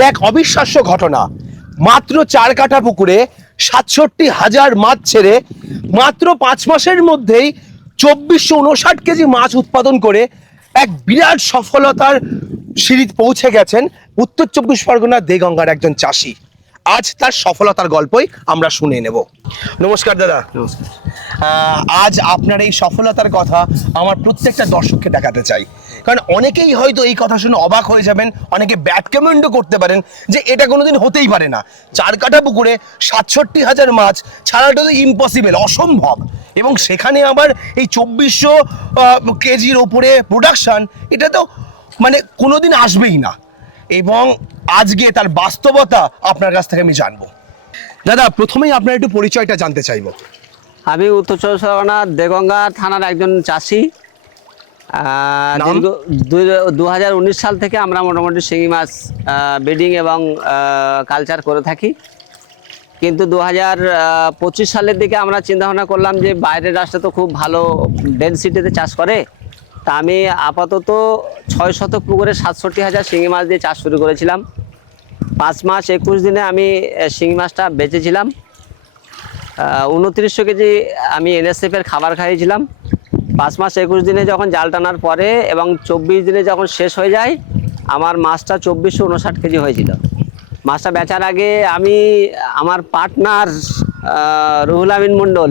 এক অবিশ্বাস্য ঘটনা। মাত্র 4 কাঠা পুকুরে ৬৭,০০০ মাছ ছেড়ে মাত্র 5 মাসের মধ্যেই ২৪৫৯ কেজি মাছ উৎপাদন করে এক বিরাট সফলতার সিঁড়ি পৌঁছে গেছেন উত্তর ২৪ পরগনার দেগঙ্গার একজন চাষি। আজ তার সফলতার গল্পই আমরা শুনে নেব। নমস্কার দাদা। নমস্কার। আজ আপনার এই সফলতার কথা আমার প্রত্যেকটা দর্শককে দেখাতে চাই, কারণ অনেকেই হয়তো এই কথা শুনে অবাক হয়ে যাবেন, অনেকে ব্যাড কমেন্টও করতে পারেন যে এটা কোনোদিন হতেই পারে না। 4 কাঠা পুকুরে ৬৭,০০০ মাছ ছাড়াটা তো ইম্পসিবল, অসম্ভব, এবং সেখানে আবার এই ২৪০০ কেজির ওপরে প্রোডাকশন, এটা তো মানে কোনোদিন আসবেই না। এবং আজকে তার বাস্তবতা আপনার কাছ থেকে আমি জানবো। দাদা, প্রথমেই আপনার একটু পরিচয়টা জানতে চাইবো। আমি উত্তর চব্বিশ পরগনার দেগঙ্গা থানার একজন চাষি। নাম? 2019 সাল থেকে আমরা মোটামুটি শিঙি মাছ ব্রিডিং এবং কালচার করে থাকি, কিন্তু 2025 সালের দিকে আমরা চিন্তা ভাবনা করলাম যে বাইরের রাষ্ট্রে তো খুব ভালো ডেনসিটিতে চাষ করে, তা আমি আপাতত 6 শতক পুকুরে ৬৭,০০০ শিঙি মাছ দিয়ে চাষ শুরু করেছিলাম। 5 মাস 21 দিনে আমি শিঙি মাছটা বেচেছিলাম। 2900 কেজি আমি এনএসএফের খাবার খাইয়েছিলাম। 5 মাস 21 দিনে যখন জাল টানার পরে এবং 24 দিনে যখন শেষ হয়ে যায়, আমার মাছটা 2459 কেজি হয়েছিল। মাছটা বেচার আগে আমি আমার পার্টনার রুহুল আমিন মণ্ডল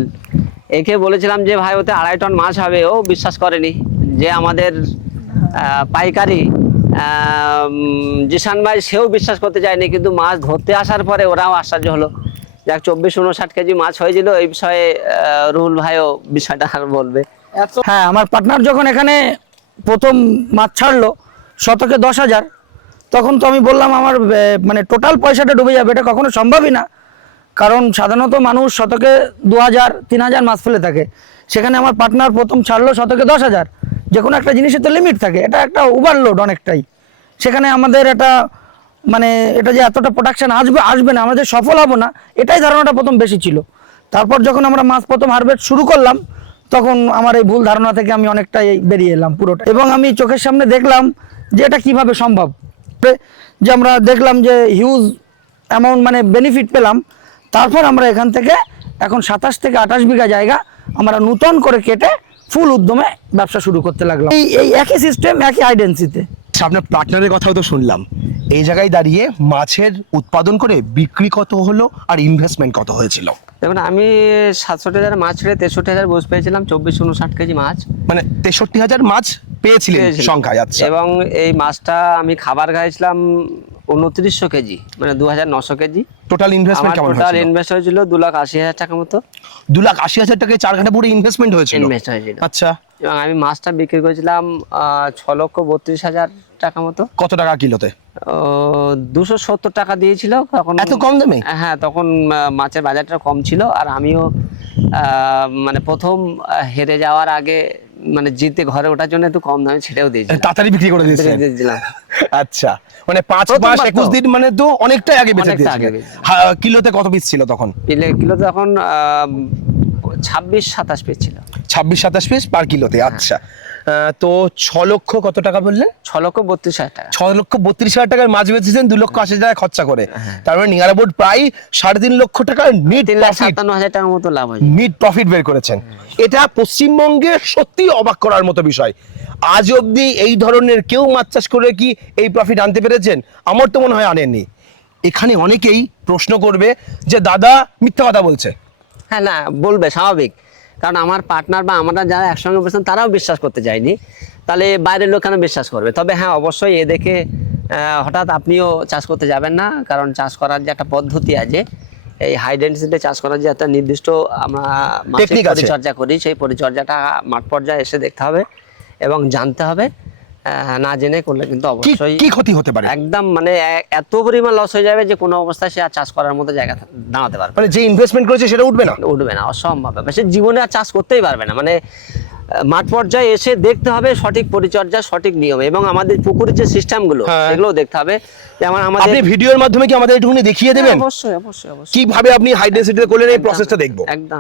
একে বলেছিলাম যে ভাই ওতে 2.5 টন মাছ হবে। ও বিশ্বাস করেনি। যে আমাদের পাইকারি জিসান ভাই, সেও বিশ্বাস করতে চায়নি, কিন্তু মাছ ধরতে আসার পরে ওরাও আশ্চর্য হলো। যাক, 2459 কেজি মাছ হয়েছিল। এই বিষয়ে রুহুল ভাইও বিষয়টা আর বলবে। হ্যাঁ, আমার পার্টনার যখন এখানে প্রথম মাছ ছাড়লো শতকে 10,000, তখন তো আমি বললাম আমার মানে টোটাল পয়সাটা ডুবে যাবে, এটা কখনো সম্ভবই না। কারণ সাধারণত মানুষ শতকে 2,000 3,000 মাছ ফেলে থাকে, সেখানে আমার পার্টনার প্রথম ছাড়লো শতকে 10,000। যে কোনো একটা জিনিসের তো লিমিট থাকে, এটা একটা ওভারলোড অনেকটাই। সেখানে আমাদের এটা মানে এটা যে এতটা প্রোডাকশন আসবে না, আমরা যে সফল হব না, এটাই ধারণাটা প্রথম বেশি ছিল। তারপর যখন আমরা মাছ প্রথম হারভেস্ট শুরু করলাম, তখন আমার এই ভুল ধারণা থেকে আমি অনেকটাই বেরিয়ে এলাম পুরোটা, এবং আমি চোখের সামনে দেখলাম যে এটা কিভাবে সম্ভব। যে আমরা দেখলাম যে হিউজ অ্যামাউন্ট মানে বেনিফিট পেলাম। তারপর আমরা এখান থেকে এখন 27 থেকে 28 বিঘা জায়গা আমরা নূতন করে কেটে ফুল উদ্যমে ব্যবসা শুরু করতে লাগলাম, এই একই সিস্টেম, একই আইডেন্সিতে। আপনার পার্টনারের কথাও তো শুনলাম। এই জায়গায় দাঁড়িয়ে মাছের উৎপাদন করে বিক্রি কত হলো আর ইনভেস্টমেন্ট কত হয়েছিল? দেখুন, আমি 67,000 মাছ ছেড়ে 63,000 বোঝ পেয়েছিলাম, 2459 কেজি মাছ, মানে 63,000 মাছ পেয়েছিলেন সংখ্যায়। আচ্ছা। এবং এই মাছটা আমি খাবার খাইছিলাম 2900 কেজি, মানে 2,900 কেজি। টোটাল ইনভেস্টমেন্ট কেমন হয়েছিল? টোটাল ইনভেস্ট হয়েছিল 2,80,000 টাকা মতো। 2,80,000 টাকায় 4 ঘন্টা পুরো ইনভেস্টমেন্ট হয়েছিল। আচ্ছা। এবং আমি মাছটা বিক্রি করেছিলাম 6,32,000 টাকা মতো। কত টাকা কিলোতে? 270 টাকা দিয়েছিল তখন। এত কম দামে? হ্যাঁ, তখন মাছের বাজারটা কম ছিল, আর আমিও মানে প্রথম হেরে যাওয়ার আগে মানে জিতে ঘরে ওঠার জন্য একটু কম দামে ছেড়েও দিয়েছি, তাড়াতাড়ি বিক্রি করে দিয়েছিলাম। আচ্ছা, মানে 5 মাস 21 দিন মানে তো অনেকটাই আগে বেচে দিয়েছিলেন। কিলোতে কত পিস ছিল তখন? কিলোতে তখন 26-27 পিস ছিল। 26-27 পিস পার কিলোতে। আচ্ছা, তো 6 লক্ষ কত টাকা বললেন? 6,32,000 টাকা। 6,32,000 টাকার মাছ বেচেছেন 2,80,000 টাকা খরচা করে। তার মানে নিয়ার অ্যাবাউট প্রায় 3.5 লক্ষ টাকার নিট 3,57,000 টাকার মতো লাভ হয়েছে। নিট প্রফিট বের করেছেন। এটা পশ্চিমবঙ্গে সত্যি অবাক করার মতো বিষয়। আজ অবধি এই ধরনের কেউ মাছ চাষ করে কি এই প্রফিট আনতে পেরেছেন? আমার তো মনে হয় আনেননি। এখানে অনেকেই প্রশ্ন করবে যে দাদা মিথ্যা কথা বলছে। হ্যাঁ, না, বলবে, স্বাভাবিক, কারণ আমার পার্টনার বা আমরা যারা একসঙ্গে বসেছেন তারাও বিশ্বাস করতে চায়নি, তাহলে বাইরের লোক কেন বিশ্বাস করবে? তবে হ্যাঁ, অবশ্যই এ দেখে হঠাৎ আপনিও চাষ করতে যাবেন না, কারণ চাষ করার যে একটা পদ্ধতি আছে, এই হাই ডেনসিটিতে চাষ করার যে একটা নির্দিষ্ট আমরা পরিচর্যা করি, সেই পরিচর্যাটা মাঠ পর্যায়ে এসে দেখতে হবে এবং জানতে হবে। না জেনে করলে কিন্তু অবশ্যই কি ক্ষতি হতে পারে, একদম মানে এত পরিমাণ লস হয়ে যাবে যে কোনো অবস্থায় সে আর চাষ করার মতো জায়গা দাঁড়াতে পারবে, মানে যে ইনভেস্টমেন্ট করেছে সেটা উঠবে না, অসম্ভব ব্যাপার। সে জীবনে আর চাষ করতেই পারবে না। মানে মাঠ পর্যায়ে এসে দেখতে হবে সঠিক পরিচর্যা, সঠিক নিয়ম, এবং আমাদের পুকুরের যে সিস্টেমগুলো সেগুলো দেখতে হবে। যেমন আমাদের আপনি ভিডিওর মাধ্যমে কি আমাদের একটুখানি দেখিয়ে দেবেন? অবশ্যই। কিভাবে আপনি হাই ডেনসিটিতে করলেন এই প্রসেসটা দেখবো। একদম।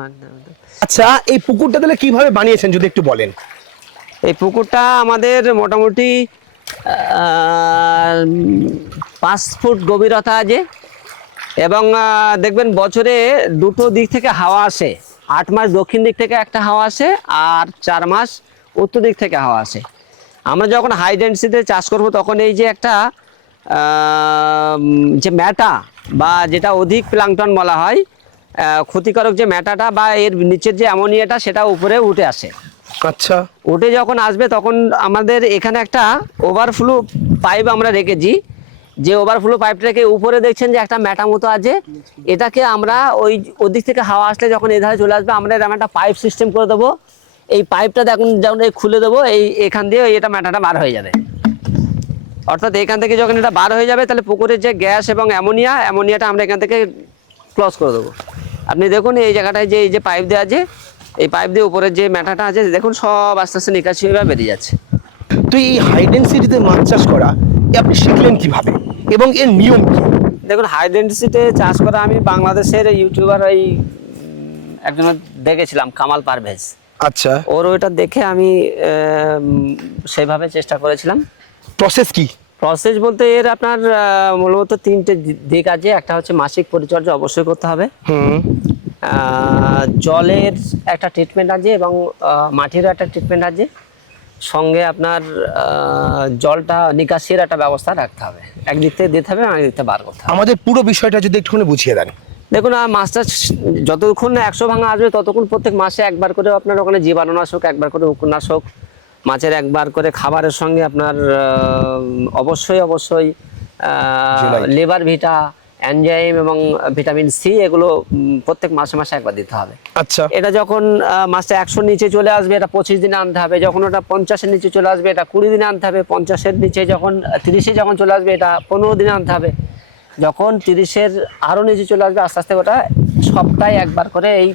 আচ্ছা, এই পুকুরটা তাহলে কিভাবে বানিয়েছেন যদি একটু বলেন? এই পুকুরটা আমাদের মোটামুটি 5 ফুট গভীরতা আছে এবং দেখবেন বছরে দুটো দিক থেকে হাওয়া আসে। 8 মাস দক্ষিণ দিক থেকে একটা হাওয়া আসে আর 4 মাস উত্তর দিক থেকে হাওয়া আসে। আমরা যখন হাই ডেন্সিটিতে চাষ করব তখন এই যে একটা যে ম্যাটা বা যেটা অধিক প্লাঙ্কটন বলা হয়, ক্ষতিকারক যে ম্যাটাটা বা এর নিচের যে অ্যামোনিয়াটা সেটা উপরে উঠে আসে। আচ্ছা, উঠে যখন আসবে তখন আমাদের এখানে একটা ওভারফ্লো পাইপ আমরা রেখেছি। যে ওভারফ্লো পাইপটাকে উপরে দেখছেন যে একটা ম্যাটা মতো আছে, এটাকে আমরা ওদিক থেকে হাওয়া আসলে যখন এধারে চলে আসবে আমরা এরকম একটা পাইপ সিস্টেম করে দেবো। এই পাইপটা দেখুন যখন খুলে দেবো এখান দিয়ে এটা ম্যাটাটা বার হয়ে যাবে। অর্থাৎ এখান থেকে যখন এটা বার হয়ে যাবে তাহলে পুকুরের যে গ্যাস এবং অ্যামোনিয়াটা আমরা এখান থেকে ক্লোজ করে দেবো। আপনি দেখুন এই জায়গাটায় যে এই যে পাইপ দেওয়া আছে, এই পাইপ দিয়ে উপরের যে ম্যাটাটা আছে দেখুন সব আস্তে আস্তে নিকাশি হয়ে বেরিয়ে যাচ্ছে। তো এই হাই ডেন্সিটিতে মাছ চাষ করা আপনি শিখলেন কিভাবে এবং এর নিয়ম কি? দেখুন হাই ডেন্সিটিতে চাষ করা আমি বাংলাদেশের ইউটিউবার একজন দেখেছিলাম, কামাল পারভেজ। আচ্ছা, ওর ওইটা দেখে আমি সেভাবে চেষ্টা করেছিলাম। প্রসেস কি? প্রসেস বলতে এর আপনার মূলত 3টে দিক আছে। একটা হচ্ছে মাসিক পরিচর্যা অবশ্যই করতে হবে, জলের একটা ট্রিটমেন্ট আছে এবং মাটিরও একটা ট্রিটমেন্ট আছে, সঙ্গে আপনার জলটা নিকাশির একটা ব্যবস্থা রাখতে হবে। একদিক থেকে দিতে হবে, আরেক দিক থেকে বার করতে হবে। আমাদের পুরো বিষয়টা যদি একটুখানি বুঝিয়ে দেন। দেখুন মাছটা যতক্ষণ না 100 ভাঙা আসবে ততক্ষণ প্রত্যেক মাসে একবার করে আপনার ওখানে জীবাণুনাশক, একবার করে উপনাশক, মাছের একবার করে খাবারের সঙ্গে আপনার অবশ্যই লিভার ভিটা, এনজাইম এবং ভিটামিন সি এগুলো প্রত্যেক মাসে মাসে একবার দিতে হবে। আচ্ছা, এটা যখন মাছটা 100 নিচে চলে আসবে এটা 25 দিনে আনতে হবে। যখন ওটা 50-এর নিচে চলে আসবে এটা 20 দিনে আনতে হবে। 50-এর নিচে যখন 30-এ যখন চলে আসবে এটা 15 দিনে আনতে হবে। যখন 30-এর আরও নিচে চলে আসবে আস্তে আস্তে ওটা সপ্তাহে একবার করে এই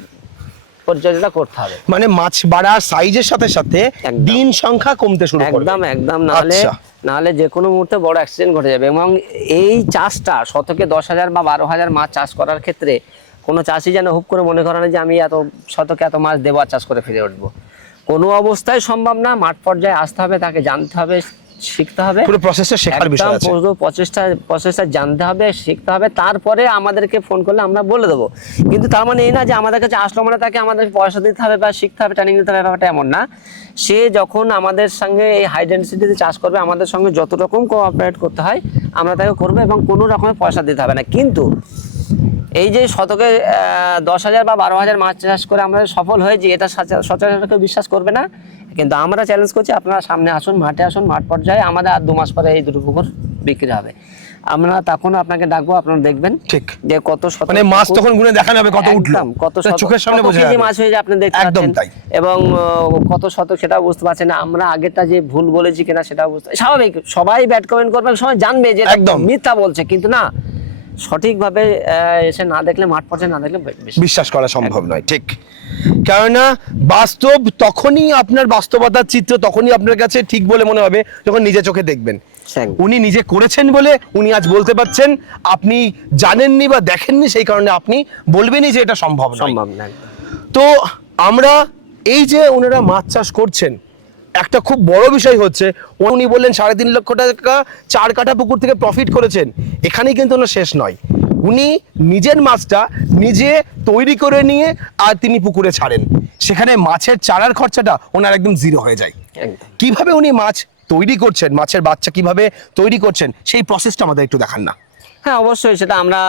পরিচর্যাটা করতে হবে। মানে মাছ বাড়ার সাইজের সাথে সাথে একদম। দিন সংখ্যা কমতে শুরু করবে। একদম আচ্ছা। নাহলে যে কোনো মুহূর্তে বড় অ্যাক্সিডেন্ট ঘটে যাবে। এবং এই চাষটা শতকে 10,000 বা 12,000 মাছ চাষ করার ক্ষেত্রে কোনো চাষি যেন হুপ করে মনে করে না যে আমি এত শতকে এত মাছ দেবো আর চাষ করে ফিরে উঠবো। কোনো অবস্থায় সম্ভব না। মাঠ পর্যায়ে আসতে হবে, তাকে জানতে হবে, শিখতে হবে। পুরো প্রসেসটা শেখার বিষয় আছে। পুরো প্রসেসটা জানতে হবে, শিখতে হবে, তারপরে আমাদেরকে ফোন করলে আমরা বলে দেবো। কিন্তু তার মানে এই না যে আমাদের কাছে আসলো মানে তাকে আমাদেরকে পয়সা দিতে হবে বা শিখতে হবে, ট্রেনিং দিতে হবে, ব্যাপারটা এমন না। সে যখন আমাদের সঙ্গে এই হাই ডেন্সিটিতে চাষ করবে আমাদের সঙ্গে যত রকম কোঅপারেট করতে হয় আমরা তাকে করবো এবং কোনো রকমের পয়সা দিতে হবে না। কিন্তু এই যে শতকে 10,000 বা 12,000 মাছ চাষ করে আমরা সফল হয়েছি এটা সচরাচর কেউ বিশ্বাস করবে না। কিন্তু আমরা চ্যালেঞ্জ করছি, আপনারা সামনে আসুন, মাঠে আসুন, মাঠ পর্যায়ে আমাদের আর 2 মাস পরে এই দুটো পুকুর বিক্রি হবে। আমরা তখন আপনাকে ডাকবো, আপনারা দেখবেন ঠিক যে কত মানে মাছ তখন গুনে দেখানো হবে কত উঠলো, কত চোখের সামনে বোঝা যাবে মাছ হয়ে যায় আপনি দেখতে একদম পাচ্ছেন। তাই। এবং কত শতক সেটাও বুঝতে পারছেন না। আমরা আগেরটা যে ভুল বলেছি কিনা সেটাও বুঝতে স্বাভাবিক, সবাই ব্যাড কমেন্ট করবে, সবাই জানবে যে একদম মিথ্যা বলছে, কিন্তু না, সঠিকভাবে এসে না দেখলে, মাঠ পর্যায়ে না দেখলে বিশ্বাস করা সম্ভব নয়। ঠিক, কেননা বাস্তব তখনই আপনার বাস্তবতার চিত্র তখনই আপনার কাছে ঠিক বলে মনে হবে যখন নিজে চোখে দেখবেন। উনি নিজে করেছেন বলে উনি আজ বলতে পারছেন, আপনি জানেননি বা দেখেননি সেই কারণে আপনি বলবেনই যে এটা সম্ভব না। তো আমরা এই যে ওনারা মাছ চাষ করছেন, একটা খুব বড় বিষয় হচ্ছে উনি বললেন 3.5 লক্ষ টাকা 4 কাঠা পুকুর থেকে প্রফিট করেছেন। এখানেই কিন্তু ওনার শেষ নয়, উনি নিজের মাছটা নিজে তৈরি করে নিয়ে আর তিনি পুকুরে ছাড়েন, সেখানে মাছের চারার খরচাটা ওনার একদম জিরো হয়ে যায়। কিভাবে উনি মাছ তৈরি করছেন, মাছের বাচ্চা কিভাবে তৈরি করছেন সেই প্রসেসটা আমাদের একটু দেখান না। হ্যাঁ অবশ্যই, সেটা আমরা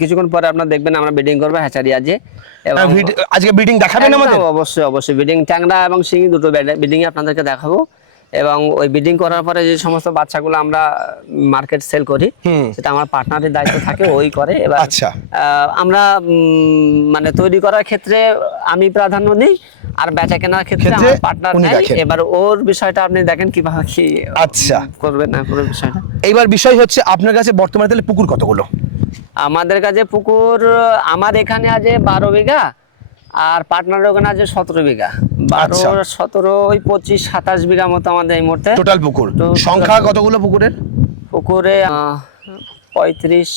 কিছুক্ষণ পরে আপনারা দেখবেন আমরা ব্রিডিং করবো হ্যাচারি আছে। আজকে ব্রিডিং দেখাবেন আমাদের? অবশ্যই ব্রিডিং, ট্যাংরা এবং শিঙি দুটো ব্রিডিং আপনাদেরকে দেখাবো। এবং ওই ব্রিডিং করার পরে যে সমস্ত বাচ্চাগুলো আমরা মার্কেট সেল করি সেটা আমার পার্টনারের দায়িত্ব থাকে, ওই করে। এবার আচ্ছা, আমরা মানে তৈরি করার ক্ষেত্রে আমি প্রাধান্য দিই আর বেচা কেনার ক্ষেত্রে আমার পার্টনার নেয়। এবার ওর বিষয়টা আপনি দেখেন কিভাবে কি আচ্ছা করবেন না পুরো বিষয়টা। এইবার বিষয় হচ্ছে আপনার কাছে বর্তমানে তাহলে পুকুর কতগুলো? আমাদের কাছে পুকুর আমার এখানে আছে 12 বিঘা আর পার্টনারের ওখানে আছে 17 বিঘা। 12-17 ওই 25-27 বিঘা মতো আমাদের এই মুহূর্তে টোটাল পুকুর। সংখ্যা কতগুলো পুকুরের? পুকুরে 35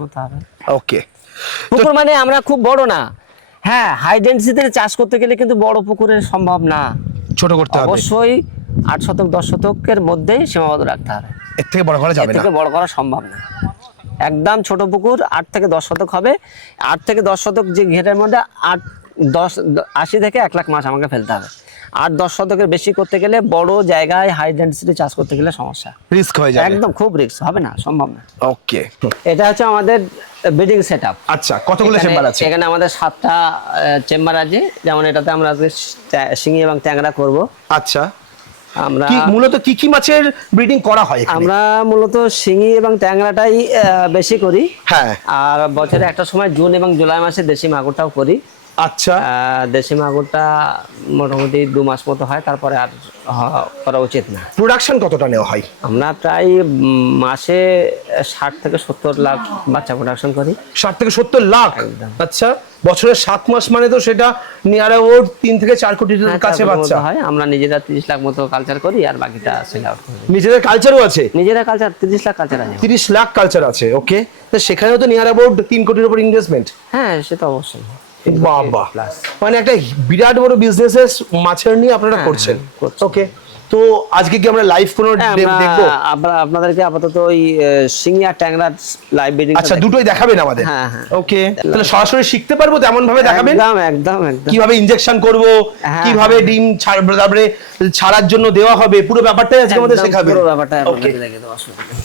মতো হবে। ওকে, পুকুর মানে আমরা খুব বড় না। হ্যাঁ, হাই ডেন্সিটিতে চাষ করতে গেলে কিন্তু বড় পুকুরে সম্ভব না, ছোট করতে হবে। অবশ্যই 8 শতক 10 শতকের মধ্যেই সীমাবদ্ধ রাখতে হবে, এর থেকে বড় করা এর যাবে না। থেকে বড় করা সম্ভব না। একদম ছোট পুকুর 8 থেকে 10 শতক হবে। 8 থেকে 10 শতক যে ঘেরের মধ্যে 80 থেকে 1 লাখ মাছ আমাকে ফেলতে হবে। 8-10 শতকের বেশি করতে গেলে বড় জায়গায় হাই ডেন্সিটি চাষ করতে গেলে সমস্যা, রিস্ক হয়ে যাবে। একদম খুব রিস্ক, হবে না, সম্ভব না। ওকে, এটা হচ্ছে আমাদের ব্রিডিং সেট আপ। আচ্ছা, কতগুলো চেম্বার আছে? এখানে আমাদের 7টা চেম্বার আছে। যেমন এটাতে আমরা আজকে শিঙি এবং ট্যাংরা করব। আচ্ছা, আমরা কি মূলত কি মাছের ব্রিডিং করা হয় এখানে? আমরা মূলত শিঙি এবং ট্যাংরাটাই বেশি করি। হ্যাঁ, আর বছরে একটা সময় জুন এবং জুলাই মাসে দেশি মাগুরটাও করি। আচ্ছা, দেশি মাগুরটা মোটামুটি 2 মাস মতো হয়, তারপরে আর করা উচিত না। প্রোডাকশন কতটা নেওয়া হয়? আমরা প্রায় মাসে 60 থেকে 70 লাখ বাচ্চা প্রোডাকশন করি। 60 থেকে 70 লাখ? একদম। আচ্ছা, বছরে 7 মাস মানে তো সেটা নিয়ার অ্যাবাউট 3 থেকে 4 কোটির কাছে বাচ্চা হয়। আমরা নিজেরা 30 লাখ মতো কালচার করি, আর বাকিটা সেল আউট করি। নিজেদের কালচারও আছে? নিজেরা কালচার 30 লাখ কালচার আছে। 30 লাখ কালচার আছে, ওকে। তো সেখানেও তো নিয়ার অ্যাবাউট 3 কোটির উপর ইনভেস্টমেন্ট। হ্যাঁ, সে তো অবশ্যই। বাবা, Plus। মানে একটা বিরাট বড় বিজনেসেস মাছের নিয়ে আপনারা করছেন। করছি। ওকে, তো আজকে কি আমরা লাইভ কোনো দেখবো? আপনাদেরকে আপাতত ওই শিঙি আর ট্যাংরা লাইভ ব্রিডিং। আচ্ছা, দুটোই দেখাবেন আমাদের? হ্যাঁ, হ্যাঁ। ওকে, তাহলে সরাসরি শিখতে পারবো তেমন ভাবে দেখাবেন? একদম একদম একদম। কিভাবে ইনজেকশন করব, হ্যাঁ, কিভাবে ডিম তারপরে ছাড়ার জন্য দেওয়া হবে, পুরো ব্যাপারটাই আজকে আমাদের একদম শেখাবেন। পুরো ব্যাপারটা ওকে, আপনাদের দেখে দেওয়া অসুবিধা নেই।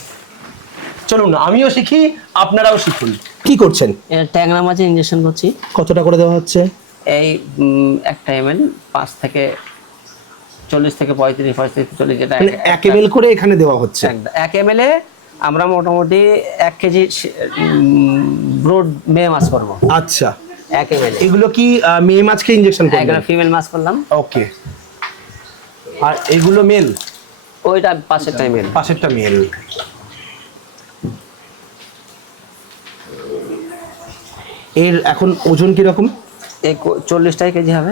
চলুন আমিও শিখি, আপনারাও শিখুন। কি করছেন? এটা ট্যাংরা মাছে ইনজেকশন করছি। কতটা করে দেওয়া হচ্ছে? এই একটা ml 5 থেকে 40 থেকে 35 40 যেটা মানে 1 ml করে এখানে দেওয়া হচ্ছে? একদম 1 ml এ আমরা মোটামুটি 1 কেজি ব্রড মেয়ে মাছ করবো। আচ্ছা, 1 ml এগুলো কি মেয়ে মাছকে ইনজেকশন করবেন? এগুলো ফিমেল মাছ করলাম। ওকে, আর এগুলো মেল? ওইটা পাশেরটা মেল। পাশেরটা মেল। এর এখন ওজন কি রকম? এই 40 কেজি হবে।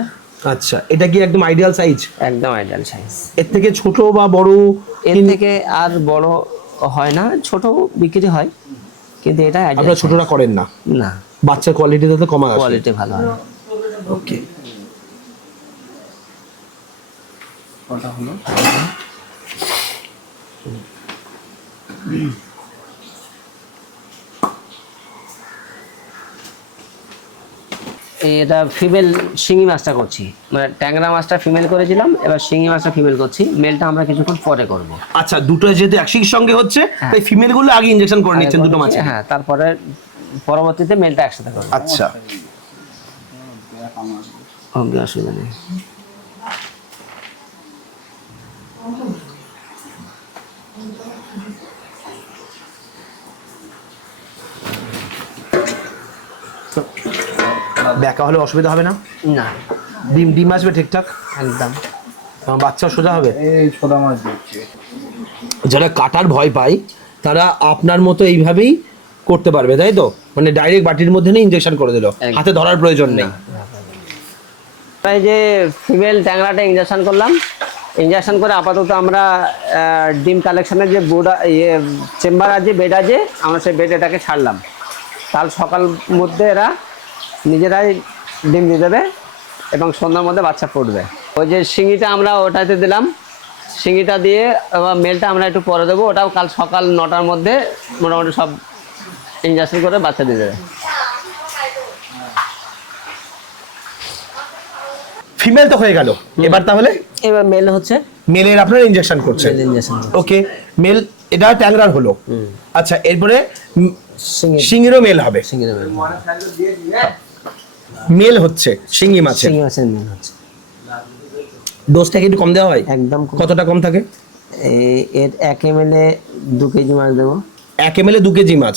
আচ্ছা, এটা কি একদম আইডিয়াল সাইজ? একদম আইডিয়াল সাইজ। এর থেকে ছোট বা বড়? এর থেকে আর বড় হয় না, ছোট বিক্রি হয়, কিন্তু এটা আপনারা ছোটটা করেন না? না, বাচ্চার কোয়ালিটিটা তো কমা আসে। কোয়ালিটি ভালো হয়। ওকে, ওটা হলো এটা ফিমেল শিঙি মাছটা করছি, মানে ট্যাংরা মাছটা ফিমেল করেছিলাম, এবার শিঙি মাছটা ফিমেল করছি। মেলটা আমরা কিছুক্ষণ পরে করব। আচ্ছা, দুটো যেহেতু একই সঙ্গে হচ্ছে তাই ফিমেল গুলো আগে ইনজেকশন করে নিচ্ছেন দুটো মাছ? হ্যাঁ, তারপরে পরবর্তীতে মেলটা একসাথে করব। আচ্ছা, অসুবিধা নেই। ব্যাকা হলে অসুবিধা হবে না? না, ডিম আসবে ঠিকঠাক? একদম। বাচ্চা সোজা হবে? এই ছোটা মাছ দিচ্ছে। যারা কাটার ভয় পায় তারা আপনার মতো এইভাবেই করতে পারবে, তাই তো? মানে ডাইরেক্ট বাটির মধ্যে নিয়ে ইনজেকশন করে দিল, একদম। হাতে ধরার প্রয়োজন নেই। তাই যে ফিমেল ট্যাংরাটা ইনজেকশন করলাম, ইনজেকশন করে আপাতত আমরা ডিম কালেকশনের যে চেম্বার আছে, বেড আছে, আমরা সেই বেড এটাকে ছাড়লাম। কাল সকাল মধ্যে এরা নিজেরাই ডিম দিয়ে দেবে এবং সন্ধ্যার মধ্যে বাচ্চা ফুটবে। ওই যে শিঙিটা আমরা ওটাতে দিলাম, শিঙিটা দিয়ে এবার মেলটা আমরা একটু পরে দেবো, ওটাও কাল সকাল 9টার মধ্যে মোটামুটি সব ইনজেকশন করে বাচ্চা দিয়ে দেবে। ফিমেল তো হয়ে গেল, এবার তাহলে এবার মেল হচ্ছে, মেলের আপনারা ইনজেকশন করছেন? Mail injection. ওকে, মেল এটা ট্যাংরার হলো। আচ্ছা, এরপরে শিঙিরও মেল হবে? শিঙির মেল, মেল হচ্ছে শিঙি মাছের? শিঙি মাছের মেল হচ্ছে। ডোজটা কি একটু কম দেওয়া হয়? একদম কম। কতটা কম থাকে? এর 1 ml এ 2 কেজি মাছ দেবো। 1 ml 2 কেজি মাছ।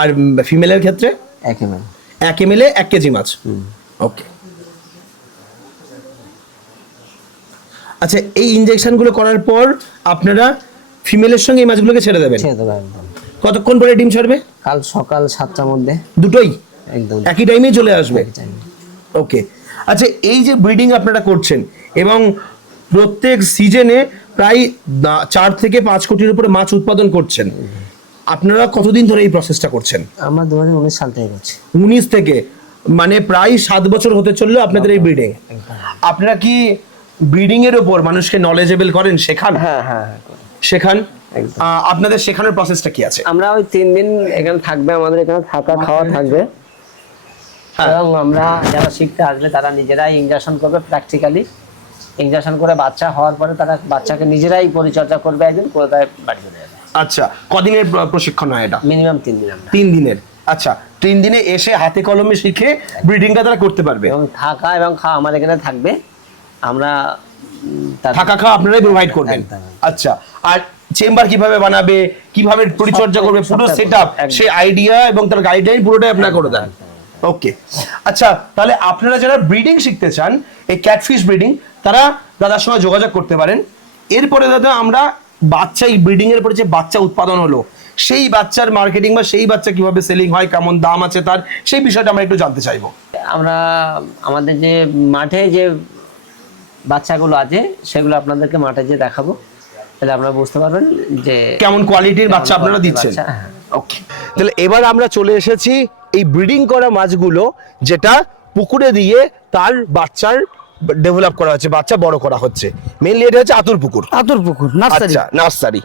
আর ফিমেলের ক্ষেত্রে? 1 ml 1 ml 1 কেজি মাছ। ওকে, আচ্ছা, এই ইনজেকশনগুলো করার পর আপনারা ফিমেলের সঙ্গে এই মাছগুলোকে ছেড়ে দেবেন? ছেড়ে দেবো একদম। কতক্ষণ পরে ডিম ছাড়বে? কাল সকাল 7টার মধ্যে। দুটোই একদম একই টাইমে চলে আসবে? ওকে, আচ্ছা, এই যে ব্রিডিং আপনারা করছেন এবং প্রত্যেক সিজনে প্রায় 4 থেকে 5 কোটির উপরে মাছ উৎপাদন করছেন, আপনারা কতদিন ধরে এই প্রসেসটা করছেন? আমরা 2019 সাল থেকে করছি। 19 থেকে, মানে প্রায় 7 বছর হতে চললো আপনাদের এই ব্রিডিং। আপনারা কি ব্রিডিং এর উপর মানুষকে নলেজেবল করেন, শেখান? হ্যাঁ। শেখান। একদম। আপনাদের শেখানোর প্রসেসটা কি আছে? আমরা ওই 3 দিন এখানে থাকবে, আমাদের এখানে থাকা খাওয়া থাকবে, এবং আমরা যারা শিখতে আসবে তারা নিজেরাই ইনজেকশন করবে, প্র্যাকটিক্যালি ইনজেকশন করে বাচ্চা হওয়ার পরে তারা বাচ্চাকে নিজেরাই পরিচর্যা করবে, একদিন কোথায় বাড়ি চলে যাবে। আচ্ছা, কদিনের প্রশিক্ষণ হয় এটা? মিনিমাম 3 দিন আমরা। 3 দিনের। আচ্ছা, 3 দিনে এসে হাতে কলমে শিখে ব্রিডিংটা তারা করতে পারবে? এবং থাকা এবং খাওয়া আমাদের এখানে থাকবে, আমরা থাকা খাওয়া আপনারাই প্রোভাইড করবেন? একদম। আচ্ছা, আর চেম্বার কিভাবে বানাবে, কিভাবে পরিচর্যা করবে, পুরো সবটাই সেটআপ, একদম। সেই আইডিয়া এবং তার গাইডলাইন পুরোটাই আপনারা করে দেন? ওকে। আচ্ছা, তাহলে আপনারা যারা ব্রিডিং শিখতে চান, এই ক্যাটফিশ ব্রিডিং, তারা দাদার সঙ্গে যোগাযোগ করতে পারেন। এরপরে দাদা আমরা বাচ্চা, এই ব্রিডিং এর পরে যে বাচ্চা উৎপাদন হলো, সেই বাচ্চার মার্কেটিং বা সেই বাচ্চা কিভাবে সেলিং হয়, কেমন দাম আছে তার, সেই বিষয়টা আমরা একটু জানতে চাইবো। আমরা আমাদের যে মাঠে যে বাচ্চাগুলো আছে সেগুলো আপনাদেরকে মাঠে যে দেখাবো, তাহলে আপনারা বুঝতে পারবেন যে কেমন কোয়ালিটির কেমন বাচ্চা আপনারা quality-র দিচ্ছেন। বাচ্চা, হ্যাঁ। ওকে, তাহলে এবার আমরা চলে এসেছি এই ব্রিডিং করা মাছগুলো, যেটা পুকুরে দিয়ে তার বাচ্চার ডেভেলপ করা হচ্ছে, বাচ্চা বড় করা হচ্ছে। মেইনলি এটা হচ্ছে আতুর পুকুর। নার্সারি। আচ্ছা, নার্সারি।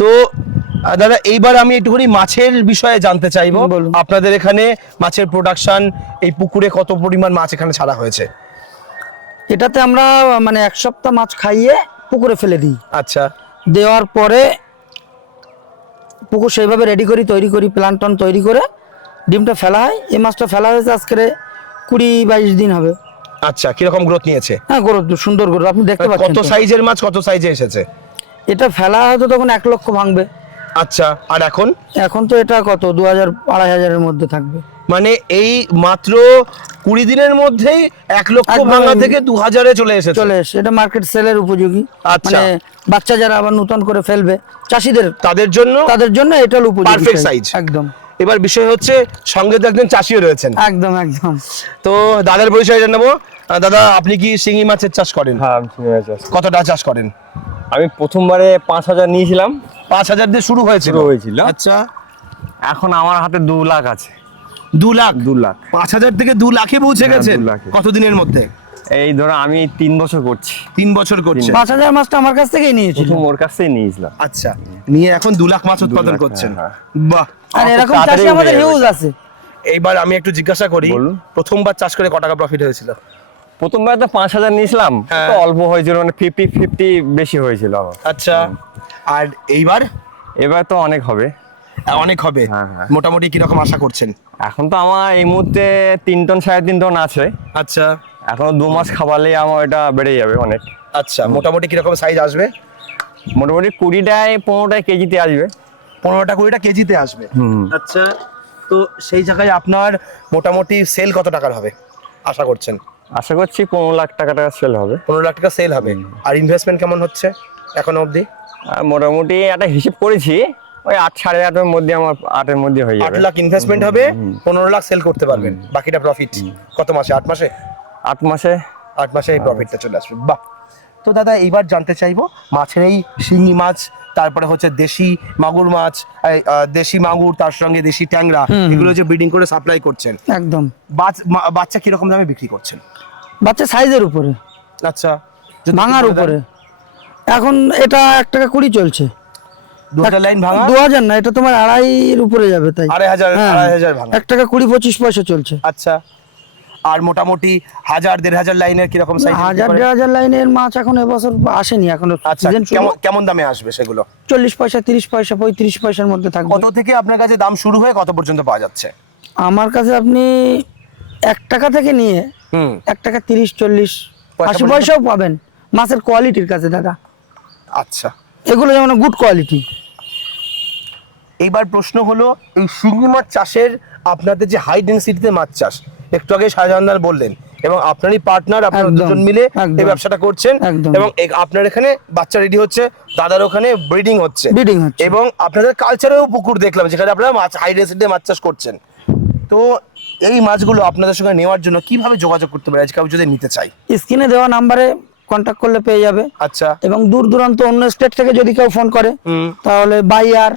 তো দাদা এইবার আমি একটুখানি মাছের বিষয়ে জানতে চাইবো। বলুন। আপনাদের এখানে মাছের প্রোডাকশন, এই পুকুরে কত পরিমাণ মাছ এখানে ছাড়া হয়েছে? এটাতে আমরা মানে 1 সপ্তাহ মাছ খাইয়ে পুকুরে ফেলে দিই। আচ্ছা, দেওয়ার পরে পুকুর সেইভাবে রেডি করি, তৈরি করি, প্লান্টন তৈরি করে ডিমটা ফেলা হয়। এই মাছটা ফেলা হয়েছে আজকে 20-22 দিন হবে। আচ্ছা, কিরকম গ্রোথ নিয়েছে? হ্যাঁ, গ্রোথ সুন্দর গ্রোথ, আপনি দেখতে পাচ্ছেন কত তো। সাইজের মাছ, কত সাইজে এসেছে? এটা ফেলা হয়তো তখন 1 লক্ষ ভাঙবে। আচ্ছা, আর এখন? এখন তো এটা কত 2000-2500 এর মধ্যে থাকবে। মানে এই মাত্র 20 দিনের মধ্যেই 1 লক্ষ একদম। ভাঙা থেকে 2000-এ চলে এসেছে। চলে এসে এটা মার্কেট সেলের উপযোগী। আচ্ছা। মানে বাচ্চা যারা আবার নতুন করে ফেলবে চাষিদের, তাদের জন্য তাদের জন্য এটা উপযোগী পারফেক্ট সাইজ। একদম এবার বিষয় হচ্ছে সঙ্গে তো একজন চাষিও রয়েছেন। একদম একদম। তো দাদার পরিচয় জানাবো। দাদা, আপনি কি শিঙি মাছের চাষ করেন? হ্যাঁ, আমি চিংড়ি মাছ চাষ করি। কতটা চাষ করেন? আমি প্রথমবারে 5000 নিয়েছিলাম, 5000 দিয়ে শুরু হয়েছিল? শুরু হয়েছিল। আচ্ছা, এখন আমার হাতে 2 লাখ আছে। 2 লাখ? 2 লাখ 5000 থেকে 2 লাখে পৌঁছে হ্যাঁ, গেছেন 2 লাখে। কতদিনের মধ্যে? এই ধরো আমি 3 বছর করছি। 3 বছর করছেন? 5000 মাছটা আমার কাছ থেকেই নিয়েছিল। প্রথম ওর কাছ থেকেই নিয়েছিলাম। আচ্ছা, নিয়ে এখন 2 লাখ মাছ উৎপাদন 2 লাখ, করছেন। হ্যাঁ, বাহ। আর এরকম তাড়াতাড়ি চাষি আমাদের উঠে যাবে। হিউজ আছে। এইবার আমি একটু জিজ্ঞাসা করি, বলুন। প্রথমবার চাষ করে কত টাকা প্রফিট হয়েছিল? প্রথমবার তো 5000 নিয়েছিলাম, হ্যাঁ। তো অল্প হয়েছিল, মানে 50-50 বেশি হয়েছিল আমার। আচ্ছা, আর এইবার? এবার তো অনেক হবে। অনেক হবে। হ্যাঁ, হ্যাঁ। মোটামুটি কিরকম আশা করছেন? এখন তো আমার এই মুহূর্তে 3 টন 3.5 টন আছে। আচ্ছা এখনো 2 মাস খাওয়ালে আমার এটা বেড়ে যাবে অনেক। আচ্ছা, মোটামুটি কিরকম সাইজ আসবে? মোটামুটি 20টায় 15টায় কেজিতে আসবে। 15টা-20টা কেজিতে আসবে। হুম। আচ্ছা, তো সেই জায়গায় আপনার মোটামুটি সেল কত টাকার হবে আশা করছেন? আশা করছি 15 লাখ টাকা সেল হবে। 15 লাখ টাকা সেল হবে। আর ইনভেস্টমেন্ট কেমন হচ্ছে এখনো অবধি? আর মোটামুটি একটা হিসেব করেছি, ওই 8-8.5 মধ্যে, আমার 8-এর মধ্যে হয়ে 8 যাবে। লাখ ইনভেস্টমেন্ট হবে, 15 লাখ সেল করতে পারবেন, বাকিটা প্রফিট কত মাসে? 8 মাসে? 8 মাসে। 8 মাসে এই প্রফিটটা চলে আসবে। বাহ। তো দাদা, এইবার জানতে চাইবো মাছের এই শিঙি মাছ, তারপরে হচ্ছে দেশি মাগুর মাছ, দেশি মাগুর, তার সঙ্গে দেশি ট্যাংরা, এগুলো যে ব্রিডিং করে সাপ্লাই করছেন, একদম। বাচ্চা কিরকম দামে বিক্রি করছেন? বাচ্চা সাইজের উপরে, আচ্ছা, ভাঙার উপরে। এখন এটা 1 টাকা 20 চলছে। 2টা লাইন ভাঙা? 2000 না, এটা তোমার 2.5-এর উপরে যাবে। তাই 2,500 ভাঙা। 1 টাকা 20-25 পয়সা চলছে। আচ্ছা, আর মোটামুটি 1000-1500 লাইনের কিরকম সাইজ? 1000-1500 লাইনের মাছ এখন এবছর আসেনি, এখনো আচ্ছা, সিজন শুরু। কেমন দামে আসবে সেগুলো? 40 পয়সা, 30 পয়সা, 35 পয়সার মধ্যে থাকবে। কত থেকে আপনার কাছে দাম শুরু হয়ে কত পর্যন্ত পাওয়া যাচ্ছে? আমার কাছে আপনি 1 টাকা থেকে নিয়ে 1 টাকা 30-40-80 পয়সা পয়সাও পাবেন, মাছের কোয়ালিটির কাছে দাদা। আচ্ছা, এগুলো যেমন গুড কোয়ালিটি। এইবার প্রশ্ন হলো, এই শিঙি মাছ চাষের আপনাদের যে হাই ডেনসিটিতে মাছ চাষ, একটু আগে শাহজাহান বললেন, এবং আপনারই পার্টনার, আপনারা একদম, দুজন মিলে একদম। এই ব্যবসাটা করছেন, একদম। এবং আপনার এখানে বাচ্চা রেডি হচ্ছে, দাদার ওখানে ব্রিডিং হচ্ছে, Breeding হচ্ছে। এবং আপনাদের কালচারেও পুকুর দেখলাম যেখানে আপনারা মাছ হাই ডেনসিটিতে মাছ চাষ করছেন। তো এই মাছগুলো আপনাদের সঙ্গে নেওয়ার জন্য কিভাবে যোগাযোগ করতে পারে আজকে যদি নিতে চাই? স্ক্রিনে দেওয়া নাম্বারে কন্ট্যাক্ট করলে পেয়ে যাবে। আচ্ছা এবং দূর দূরান্ত অন্য স্টেট থেকে যদি কেউ ফোন করে তাহলে বাই এয়ার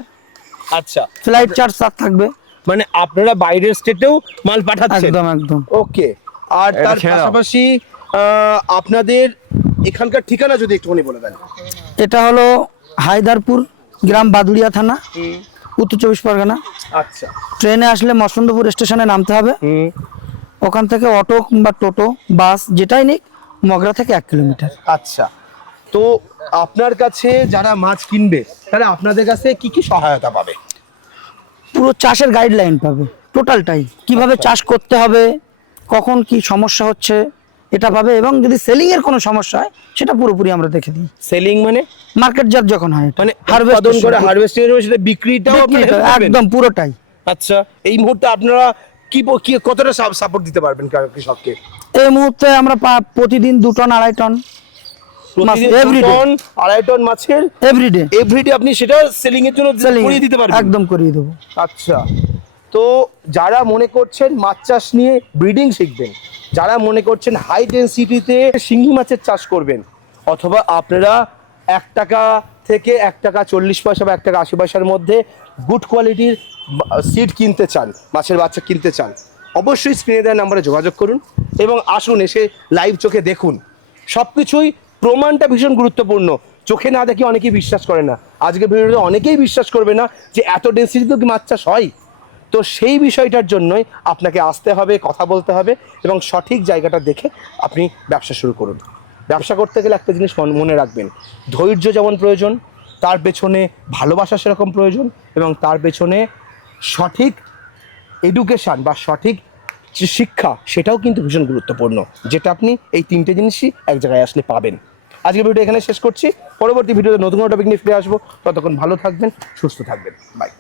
আচ্ছা, ফ্লাইট চার্জ থাকবে। মানে আপনারা বাইরের স্টেটেও মাল পাঠাচ্ছেন? একদম একদম। ওকে। আর এটা তার ছেড়ে দাও। পাশাপাশি আপনাদের এখানকার ঠিকানা যদি একটুখানি বলে দেন। এটা হলো হায়দারপুর গ্রাম, বাদুড়িয়া থানা, উত্তর 24 পরগনা। আচ্ছা। ট্রেনে আসলে মসন্দপুর স্টেশনে নামতে হবে। ওখান থেকে অটো কিংবা টোটো, বাস যেটাই নিক, মগরা থেকে 1 কিলোমিটার। আচ্ছা, তো আপনার কাছে যারা মাছ কিনবে তাহলে আপনাদের কাছে কি কি সহায়তা পাবে? পুরো চাষের গাইডলাইন পাবে, টোটালটাই কিভাবে চাষ করতে হবে, কখন কি সমস্যা হচ্ছে এটা পাবে, এবং যদি সেলিং এর কোনো সমস্যা হয় সেটা পুরোপুরি আমরা দেখে দিই। সেলিং মানে মার্কেট জাত যখন হয়, মানে হারভেস্ট উৎপাদন করে হারভেস্টিং এর সেটা বিক্রিটাও আপনারা help করবেন? একদম পুরোটাই। আচ্ছা, এই মুহূর্তে আপনারা কি কতটা সাপোর্ট দিতে পারবেন কৃষককে? এই মুহূর্তে আমরা প্রতিদিন 2 টন 2.5 টন প্রতিদিন every 2 day। টন 2.5 টন মাছের এভরিডে এভরিডে আপনি সেটা সেলিং এর জন্য করিয়ে দিতে পারবেন? একদম করিয়ে দেবো। আচ্ছা, তো যারা মনে করছেন মাছ চাষ নিয়ে ব্রিডিং শিখবেন, যারা মনে করছেন হাই ডেনসিটিতে শিঙি মাছের চাষ করবেন, অথবা আপনারা 1 টাকা থেকে 1 টাকা 40 পয়সা বা 1 টাকা 80 পয়সার মধ্যে গুড কোয়ালিটির সিড কিনতে চান, মাছের বাচ্চা কিনতে চান, অবশ্যই স্ক্রিনে দেওয়া নাম্বারে যোগাযোগ করুন এবং আসুন, এসে লাইভ চোখে দেখুন। সব কিছুই প্রমাণটা ভীষণ গুরুত্বপূর্ণ। চোখে না দেখে অনেকেই বিশ্বাস করে না। আজকে ভিডিওতে অনেকেই বিশ্বাস করবে না যে এত ডেন্সিটিতে কি মাছ চাষ হয়। তো সেই বিষয়টার জন্যই আপনাকে আসতে হবে, কথা বলতে হবে এবং সঠিক জায়গাটা দেখে আপনি ব্যবসা শুরু করুন। ব্যবসা করতে গেলে একটা জিনিস মনে রাখবেন, ধৈর্য যেমন প্রয়োজন, তার পেছনে ভালোবাসা সেরকম প্রয়োজন, এবং তার পেছনে সঠিক এডুকেশান বা সঠিক যে শিক্ষা সেটাও কিন্তু ভীষণ গুরুত্বপূর্ণ, যেটা আপনি এই 3টে জিনিসই এক জায়গায় আসলে পাবেন। আজকের ভিডিও এখানে শেষ করছি। পরবর্তী ভিডিওতে নতুন কোনো টপিক নিয়ে ফিরে আসবো। ততক্ষণ ভালো থাকবেন, সুস্থ থাকবেন। বাই।